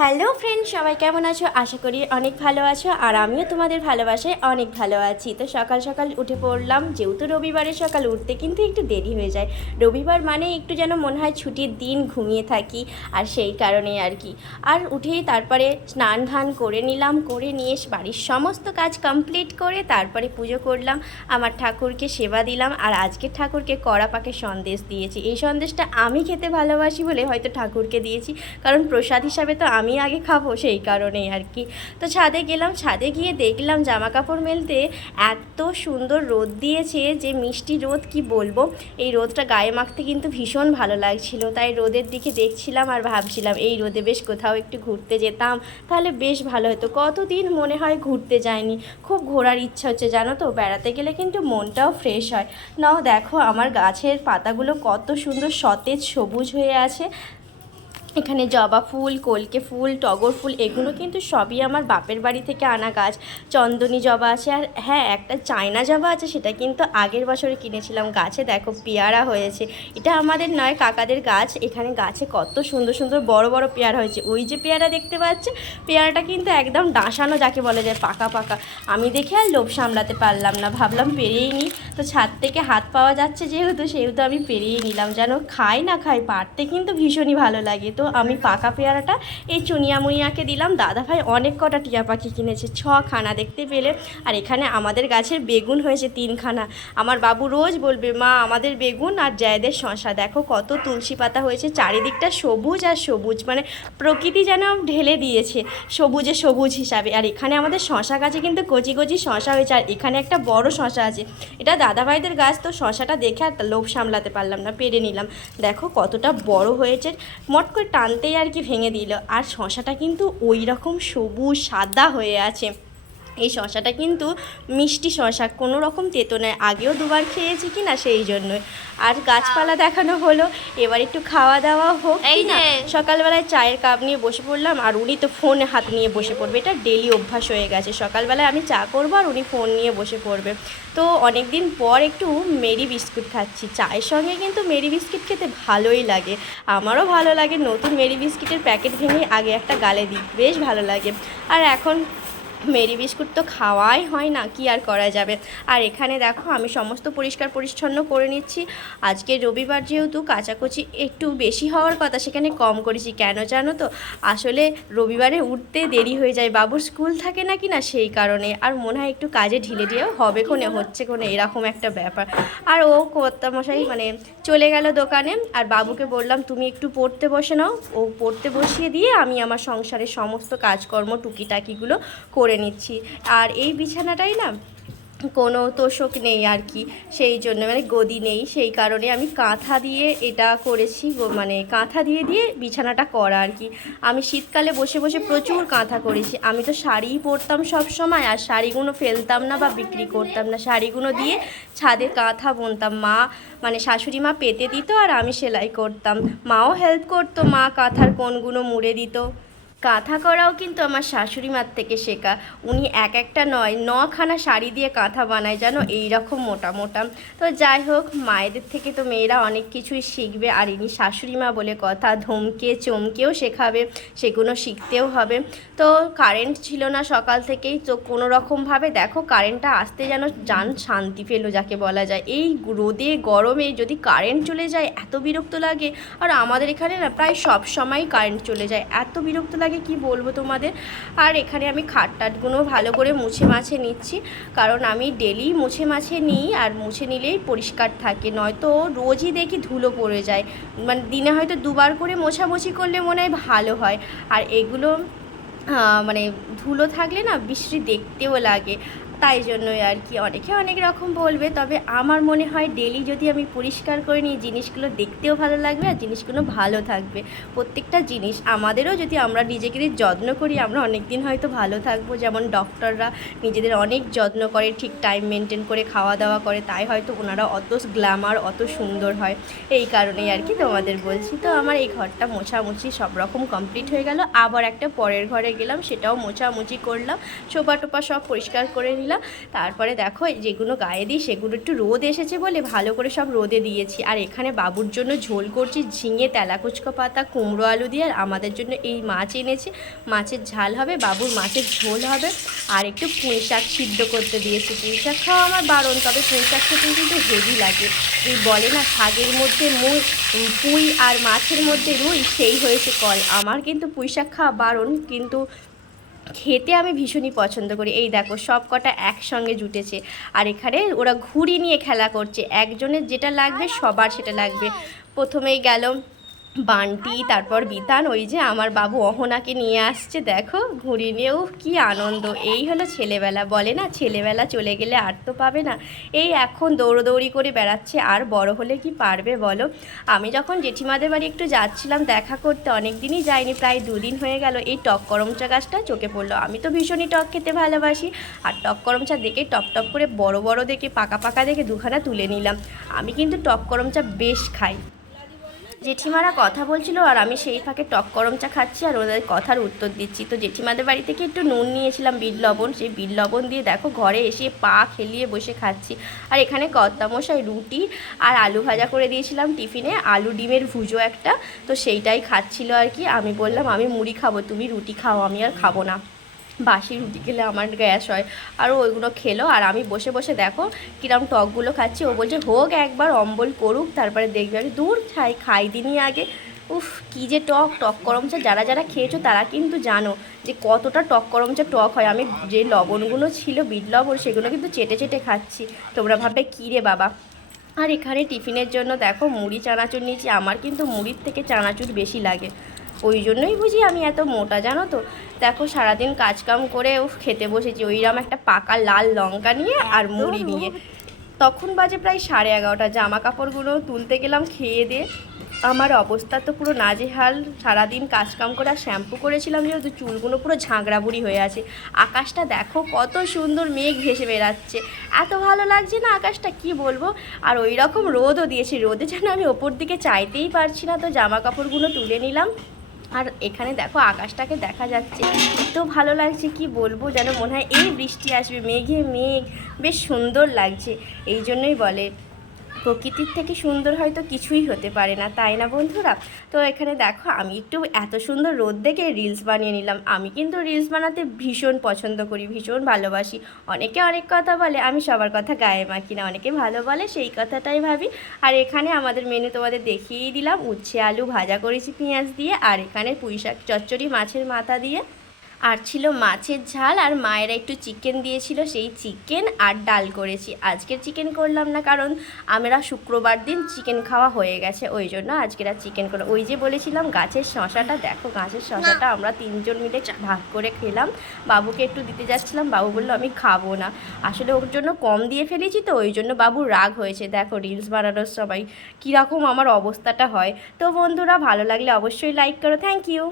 Hello friend, সবাই কেমন আছো? আশা করি অনেক ভালো আছো, আর আমিও তোমাদের ভালোবাসায় অনেক ভালো আছি। তো সকাল সকাল উঠে পড়লাম, যেহেতু রবিবারের সকাল উঠতে কিন্তু একটু দেরি হয়ে যায়। রবিবার মানে একটু যেন মনে হয় ছুটির দিন, ঘুমিয়ে থাকি, আর সেই কারণেই আর কি। আর উঠেই তারপরে স্নান ধান করে নিলাম, করে নিয়ে বাড়ির সমস্ত কাজ কমপ্লিট করে তারপরে পুজো করলাম, আমার ঠাকুরকে সেবা দিলাম। আর আজকের ঠাকুরকে কড়া পাকে সন্দেশ দিয়েছি। এই সন্দেশটা আমি খেতে ভালোবাসি বলে হয়তো ঠাকুরকে দিয়েছি, কারণ প্রসাদ হিসাবে তো আমি আগে খাবো, সেই কারণেই আর কি। তো ছাদে গেলাম, ছাদে গিয়ে দেখলাম জামা কাপড় মেলতে এত সুন্দর রোদ দিয়েছে, যে মিষ্টি রোদ কি বলবো। এই রোদটা গায়ে মাখতে কিন্তু ভীষণ ভালো লাগছিল, তাই রোদের দিকে দেখছিলাম আর ভাবছিলাম এই রোদে বেশ কোথাও একটু ঘুরতে যেতাম, তাহলে বেশ ভালো হতো। কতদিন মনে হয় ঘুরতে যায়নি, খুব ঘোরার ইচ্ছা হচ্ছে জানো তো। বেড়াতে গেলে কিন্তু মনটাও ফ্রেশ হয়। নাও দেখো আমার গাছের পাতাগুলো কত সুন্দর সতেজ সবুজ হয়ে আছে। এখানে জবা ফুল, কলকে ফুল, টগর ফুল, এগুলো কিন্তু সবই আমার বাপের বাড়ি থেকে আনা গাছ। চন্দনী জবা আছে, আর হ্যাঁ একটা চায়না জবা আছে, সেটা কিন্তু আগের বছরে কিনেছিলাম। গাছে দেখো পেয়ারা হয়েছে, এটা আমাদের নয় কাকাদের গাছ। এখানে গাছে কত সুন্দর সুন্দর বড় বড় পেয়ারা হয়েছে। ওই যে পেয়ারা দেখতে পাচ্ছে, পেয়ারাটা কিন্তু একদম ডাঁসানো, যাকে বলা যায় পাকা পাকা। আমি দেখে আর লোভ সামলাতে পারলাম না, ভাবলাম পেরিয়েই নিই। তো ছাদ থেকে হাত পাওয়া যাচ্ছে সেহেতু আমি পেরিয়ে নিলাম। যেন খাই না খাই, পারতে কিন্তু ভীষণই ভালো লাগে। তো আমি পাকা পেয়ারাটা এই চুনিয়া মুনিয়াকে দিলাম। দাদাভাই অনেক কটা টিয়া পাখি কিনেছে, 6খানা দেখতে পেলে। আর এখানে আমাদের গাছের বেগুন হয়েছে 3খানা। আমার বাবু রোজ বলবে, মা আমাদের বেগুন আর জায়দের শশা। দেখো কত তুলসী পাতা হয়েছে, চারিদিকটা সবুজ আর সবুজ, মানে প্রকৃতি যেন ঢেলে দিয়েছে সবুজে সবুজ হিসাবে। আর এখানে আমাদের শশা গাছে কিন্তু কচি কচি শশা হয়েছে, আর এখানে একটা বড় শশা আছে। এটা দাদাভাইদের গাছ, তো শশাটা দেখে আর লোভ সামলাতে পারলাম না, পেরে নিলাম। দেখো কতটা বড় হয়েছে, মট করে টানতেই আর কি ভেঙে দিল। আর শশাটা কিন্তু ওই রকম সবুজ সাদা হয়ে আছে। এই শশাটা কিন্তু মিষ্টি শশা, কোনো রকম তেতো নয়। আগেও দুবার খেয়েছি কি না, সেই জন্যই। আর গাছপালা দেখানো হলো, এবার একটু খাওয়া দাওয়া হোক। এই না, সকালবেলায় চায়ের কাপ নিয়ে বসে পড়লাম, আর উনি তো ফোনে হাত নিয়ে বসে পড়বে। এটা ডেলি অভ্যাস হয়ে গেছে, সকালবেলায় আমি চা করবো আর উনি ফোন নিয়ে বসে পড়বে। তো অনেক দিন পর একটু মেরি বিস্কুট খাচ্ছি। চায়ের সঙ্গে কিন্তু মেরি বিস্কুট খেতে ভালোই লাগে, আমারও ভালো লাগে। নতুন মেরি বিস্কুটের প্যাকেট ভেঙে আগে একটা গালে দিই, বেশ ভালো লাগে। আর এখন মেরি বিস্কুট তো খাওয়াই হয় না, কি আর করা যাবে। আর এখানে দেখো আমি সমস্ত পরিষ্কার পরিচ্ছন্ন করে নিচ্ছি। আজকে রবিবার যেহেতু কাচাকুচি একটু বেশি হওয়ার কথা, সেখানে কম করেছি। কেন জানো তো, আসলে রবিবারে উঠতে দেরি হয়ে যায়, বাবুর স্কুল থাকে না কি না, সেই কারণে। আর মনে হয় একটু কাজে ঢিলে ঢিলেও হবে কোনে, হচ্ছে কোনে, এরকম একটা ব্যাপার। আর ও কর্তামশাই মানে চলে গেল দোকানে, আর বাবুকে বললাম তুমি একটু পড়তে বসে নাও। ও পড়তে বসিয়ে দিয়ে আমি আমার সংসারের সমস্ত কাজকর্ম টুকিটাকিগুলো করে নিচ্ছি। আর এই বিছানাটাই না কোনো তোষক নেই আর কি, সেই জন্য মানে গদি নেই, সেই কারণে আমি কাঁথা দিয়ে এটা করেছি, মানে কাঁথা দিয়ে দিয়ে বিছানাটা করা আর কি। আমি শীতকালে বসে বসে প্রচুর কাঁথা করেছি। আমি তো শাড়িই পরতাম সব সময়, আর শাড়িগুলো ফেলতাম না বা বিক্রি করতাম না, শাড়িগুলো দিয়ে ছাদে কাঁথা বুনতাম। মা মানে শাশুড়ি মা পেতে দিত, আর আমি সেলাই করতাম, মাও হেল্প করতো, মা কাঁথার কোণগুলো মুড়ে দিত। কাঁথা করাও কিন্তু আমার শাশুড়ি মার থেকে শেখা। উনি একটা নয় 9খানা শাড়ি দিয়ে কাঁথা বানায় জানো, এইরকম মোটা মোটা। তো যাই হোক, মায়েদের থেকে তো মেয়েরা অনেক কিছুই শিখবে, আর ইনি শাশুড়ি মা বলে কথা, ধমকে চমকেও শেখাবে, সেগুলো শিখতেও হবে। তো কারেন্ট ছিল না সকাল থেকেই, তো কোনো রকমভাবে দেখো কারেন্টটা আসতে যেন জান শান্তি পেলো, যাকে বলা যায়। এই রোদে গরমে যদি কারেন্ট চলে যায় এত বিরক্ত লাগে। আর আমাদের এখানে না প্রায় সব সময় কারেন্ট চলে যায়, এত বিরক্ত লাগে কি বলবো তোমাদের। আর এখানে আমি খাট টাটগুলো ভালো করে মুছে মাছে নিচ্ছি, কারণ আমি ডেলি মুছে মাছে নিই, আর মুছে নিলেই পরিষ্কার থাকে। নয়তো রোজই দেখি ধুলো পড়ে যায়, মানে দিনে হয়তো দুবার করে মোছামুছি করলে মনে হয় ভালো হয়। আর এগুলো মানে ধুলো থাকলে না বিশ্রী দেখতেও লাগে, তাই জন্যই আর কি। অনেকে অনেক রকম বলবে, তবে আমার মনে হয় ডেলি যদি আমি পরিষ্কার করে নিই, জিনিসগুলো দেখতেও ভালো লাগবে, আর জিনিসগুলো ভালো থাকবে। প্রত্যেকটা জিনিস আমাদেরও যদি আমরা নিজেকে যত্ন করি, আমরা অনেক দিন হয়তো ভালো থাকবো। যেমন ডক্টররা নিজেদের অনেক যত্ন করে, ঠিক টাইম মেনটেন করে খাওয়া দাওয়া করে, তাই হয়তো ওনারা অত গ্ল্যামার অত সুন্দর হয়। এই কারণেই আর কি তোমাদের বলছি। তো আমার এই ঘরটা মোছামুছি সব রকম কমপ্লিট হয়ে গেল। আবার একটা পরের ঘরে গেলাম, সেটাও মোছামুছি করলাম, সোফা টোপা সব পরিষ্কার করে নিলাম। দুপুরবেলা। তারপরে দেখো যেগুলো গায়ে দিই সেগুলো একটু রোদ এসেছে বলে ভালো করে সব রোদে দিয়েছি। আর এখানে বাবুর জন্য ঝোল করছি ঝিঙে, তেলাকুচকো পাতা, কুমড়ো আলু দিয়ে। আর আমাদের জন্য এই মাছ এনেছি, মাছের ঝাল হবে, বাবুর মাছের ঝোল হবে। আর একটু পুঁই শাক সিদ্ধ করতে দিয়েছি। পুঁই শাক খাওয়া আমার বারণ, তবে পুঁই শাক খেতে কিন্তু হেভি লাগে। এই বলে না শাকের মধ্যে পুঁই আর মাছের মধ্যে রুই, সেই হয়েছে কল। আমার কিন্তু পুঁই শাক খাওয়া বারণ, কিন্তু খেতে আমি ভীষণই পছন্দ করি। এই দেখো সব কটা একসঙ্গে জুটেছে। আর এখানে ওরা ঘুড়ি নিয়ে খেলা করছে, একজনের যেটা লাগবে সবার সেটা লাগবে। প্রথমেই গেল বান্টি, তারপর বিতান, ওই যে আমার বাবু অহনাকে নিয়ে আসছে দেখো ঘুড়ি নিয়েও, কি আনন্দ। এই হলো ছেলেবেলা, বলে না ছেলেবেলা চলে গেলে আর তো পাবে না। এই এখন দৌড়োদৌড়ি করে বেড়াচ্ছে, আর বড় হলে কি পারবে বলো। আমি যখন জেঠিমাদের বাড়ি একটু যাচ্ছিলাম দেখা করতে, অনেক দিনই যাইনি, প্রায় 2 দিন হয়ে গেল, এই টক করমচা গাছটা চোখে পড়লো। আমি তো ভীষণই টক খেতে ভালোবাসি, আর টক করমচা দেখে টপ টপ করে বড় বড় দেখে পাকা পাকা দেখে দুখানা তুলে নিলাম। আমি কিন্তু টক করমচা বেশ খাই। জেঠিমারা কথা বলছিল আর আমি সেই ফাঁকে টক করম চা খাচ্ছি আর ওদের কথার উত্তর দিচ্ছি। তো জেঠিমাদের বাড়ি থেকে একটু নুন নিয়েছিলাম, বিট লবণ, সেই বিট লবণ দিয়ে দেখো ঘরে এসে পা খেলিয়ে বসে খাচ্ছি। আর এখানে কর্তামশাই রুটি আর আলু ভাজা করে দিয়েছিলাম টিফিনে, আলু ডিমের ভুজো একটা, তো সেইটাই খাচ্ছিল আর কি। আমি বললাম আমি মুড়ি খাবো, তুমি রুটি খাও, আমি আর খাবো না, বাসি রুটি খেলে আমার গ্যাস হয়। আর ওইগুলো খেলো, আর আমি বসে বসে দেখো কিরম টকগুলো খাচ্ছি। ও বলছে হোক একবার অম্বল করুক তারপরে দেখবে। আমি দূর খাই দিনই আগে। উফ কী যে টক, টক করমচা যারা যারা খেয়েছো তারা কিন্তু জানো যে কতটা টক করমচা টক হয়। আমি যে লবণগুলো ছিল বিট লবণ সেগুলো কিন্তু চেটে চেটে খাচ্ছি। তোমরা ভাববে কী রে বাবা। আর এখানে টিফিনের জন্য দেখো মুড়ি চানাচুর নিয়েছি। আমার কিন্তু মুড়ির থেকে চানাচুর বেশি লাগে, ওই জন্যই বুঝি আমি এত মোটা, জানো তো। দেখো সারাদিন কাজকাম করে খেতে বসেছি ওইরকম একটা পাকা লাল লঙ্কা নিয়ে আর মুড়ি নিয়ে। তখন বাজে প্রায় 11:30, জামা কাপড়গুলো তুলতে গেলাম খেয়ে দিয়ে। আমার অবস্থা তো পুরো নাজেহাল, সারাদিন কাজকাম করে আর শ্যাম্পু করেছিলাম যেহেতু চুলগুলো পুরো ঝাঁকড়া বুড়ি হয়ে আছে। আকাশটা দেখো কত সুন্দর মেঘ ভেসে বেড়াচ্ছে, এত ভালো লাগছে না আকাশটা, কি বলবো। আর ওই রকম রোদও দিয়েছে, রোদে যেন আমি ওপর দিকে চাইতেই পারছি না। তো জামা কাপড়গুলো তুলে নিলাম, আর এখানে দেখো আকাশটাকে দেখা যাচ্ছে, এত ভালো লাগছে কি বলবো, যেন মনে হয় এই বৃষ্টি আসবে, মেঘে মেঘ, বেশ সুন্দর লাগছে। এই জন্যই বলে প্রকৃতির থেকে সুন্দর হয়তো কিছুই হতে পারে না, তাই না বন্ধুরা। তো এখানে দেখো আমি একটু এত সুন্দর রোদ দেখে রিলস বানিয়ে নিলাম। আমি কিন্তু রিলস বানাতে ভীষণ পছন্দ করি, ভীষণ ভালোবাসি। অনেকে অনেক কথা বলে, আমি সবার কথা গায়ে মাখি না, অনেকে ভালো বলে সেই কথাটাই ভাবি। আর এখানে আমাদের মেনু তোমাদের দেখিয়েই দিলাম, উচ্ছে আলু ভাজা করেছি পেঁয়াজ দিয়ে, আর এখানে পুঁই শাক চচ্চড়ি মাছের মাথা দিয়ে, আর ছিল মাছের ঝাল, আর মায়েরা একটু চিকেন দিয়েছিল, সেই চিকেন আর ডাল করেছি। আজকের চিকেন করলাম না, কারণ আমরা শুক্রবার দিন চিকেন খাওয়া হয়ে গেছে, ওই জন্য আজকের আর চিকেন করলাম। ওই যে বলেছিলাম গাছের শশাটা, দেখো গাছের শশাটা আমরা 3 জন মিলে ভাগ করে খেলাম। বাবুকে একটু দিতে যাচ্ছিলাম, বাবু বললো আমি খাবো না, আসলে ওর জন্য কম দিয়ে ফেলেছি তো, ওই জন্য বাবুর রাগ হয়েছে। দেখো রিলস বানানোর সবাই কীরকম আমার অবস্থাটা হয়। তো বন্ধুরা ভালো লাগলে অবশ্যই লাইক করো, থ্যাংক ইউ।